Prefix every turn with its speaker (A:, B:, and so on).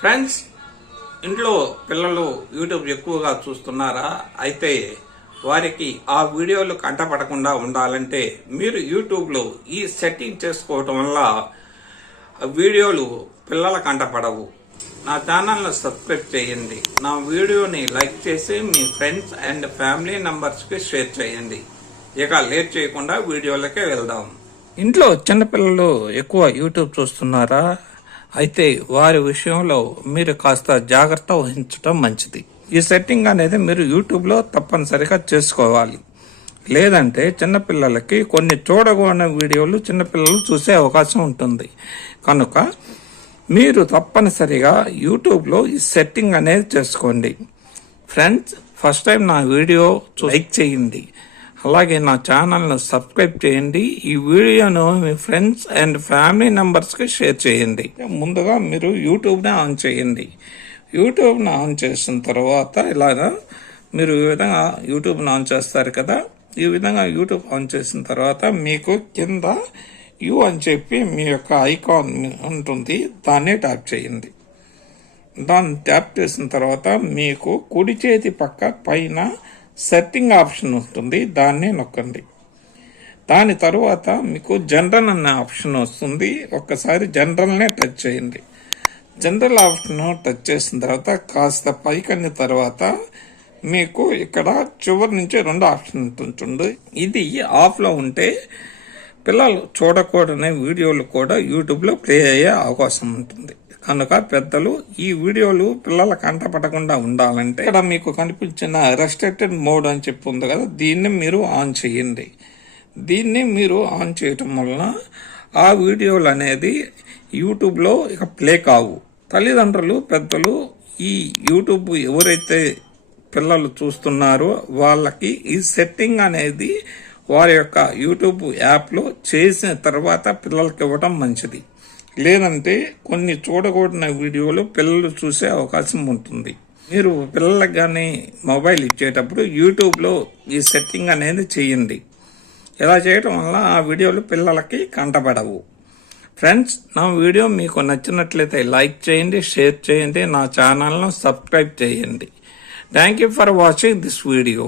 A: Friends ఇంట్లో పిల్లలు YouTube ఎక్కువగా చూస్తున్నారా? అయితే వారికి ఆ వీడియోలు కంటపడకుండా ఉండాలంటే మీరు యూట్యూబ్లో ఈ సెట్టింగ్ చేసుకోవటం వల్ల వీడియోలు పిల్లల కంటపడవు. నా ఛానల్ను సబ్స్క్రైబ్ చేయండి. నా వీడియోని లైక్ చేసి మీ ఫ్రెండ్స్ అండ్ ఫ్యామిలీ నంబర్స్కి షేర్ చేయండి. ఇక లేట్ చేయకుండా వీడియోలకే వెళ్దాం. ఇంట్లో చిన్నపిల్లలు ఎక్కువ యూట్యూబ్ చూస్తున్నారా? అయితే వారి విషయంలో మీరు కాస్త జాగ్రత్త వహించడం మంచిది. ఈ సెట్టింగ్ అనేది మీరు యూట్యూబ్లో తప్పనిసరిగా చేసుకోవాలి. లేదంటే చిన్నపిల్లలకి కొన్ని చూడకూడని వీడియోలు చిన్నపిల్లలు చూసే అవకాశం ఉంటుంది. కనుక మీరు తప్పనిసరిగా యూట్యూబ్లో ఈ సెట్టింగ్ అనేది చేసుకోండి. ఫ్రెండ్స్ ఫస్ట్ టైం నా వీడియో లైక్ చేయండి. అలాగే నా ఛానల్ను సబ్స్క్రైబ్ చేయండి. ఈ వీడియోను మీ ఫ్రెండ్స్ అండ్ ఫ్యామిలీ మెంబర్స్కి షేర్ చేయండి. ముందుగా మీరు యూట్యూబ్ని ఆన్ చేయండి. యూట్యూబ్ని ఆన్ చేసిన తర్వాత ఇలాగా మీరు ఈ విధంగా యూట్యూబ్ని ఆన్ చేస్తారు కదా? ఈ విధంగా యూట్యూబ్ ఆన్ చేసిన తర్వాత మీకు కింద యూ అని చెప్పి మీ యొక్క ఐకాన్ ఉంటుంది. దాన్ని ట్యాప్ చేయండి. దాన్ని ట్యాప్ చేసిన తర్వాత మీకు కుడి చేతి పక్క పైన సెట్టింగ్ ఆప్షన్ ఉంటుంది దాన్ని నొక్కండి. దాని తర్వాత మీకు జనరల్ అనే ఆప్షన్ వస్తుంది ఒక్కసారి జనరల్నే టచ్ చేయండి. జనరల్ ఆప్షన్ టచ్ చేసిన తర్వాత కాస్త పైకన్న తర్వాత మీకు ఇక్కడ చివరి నుంచి రెండు ఆప్షన్ ఉంటుంది ఇది ఆఫ్లో ఉంటే పిల్లలు చూడకూడని వీడియోలు కూడా యూట్యూబ్లో ప్లే అయ్యే అవకాశం ఉంటుంది. కనుక పెద్దలు ఈ వీడియోలు పిల్లల కంట పడకుండా ఉండాలంటే ఇక్కడ మీకు కనిపించిన రెస్ట్రిక్టెడ్ మోడ్ అని చెప్పి ఉంది కదా దీన్ని మీరు ఆన్ చేయండి. దీన్ని మీరు ఆన్ చేయటం వలన ఆ వీడియోలు అనేది యూట్యూబ్లో ఇక ప్లే కావు. తల్లిదండ్రులు పెద్దలు ఈ యూట్యూబ్ ఎవరైతే పిల్లలు చూస్తున్నారో వాళ్ళకి ఈ సెట్టింగ్ అనేది వారి యొక్క యూట్యూబ్ యాప్లో చేసిన తర్వాత పిల్లలకి ఇవ్వడం మంచిది. లేదంటే కొన్ని చూడకూడని వీడియోలు పిల్లలు చూసే అవకాశం ఉంటుంది. మీరు పిల్లలకు కానీ మొబైల్ ఇచ్చేటప్పుడు యూట్యూబ్లో ఈ సెట్టింగ్ అనేది చేయండి. ఇలా చేయటం వల్ల ఆ వీడియోలు పిల్లలకి కంటపడవు. ఫ్రెండ్స్ నా వీడియో మీకు నచ్చినట్లయితే లైక్ చేయండి షేర్ చేయండి నా ఛానల్ను సబ్స్క్రైబ్ చేయండి. Thank you for watching this video.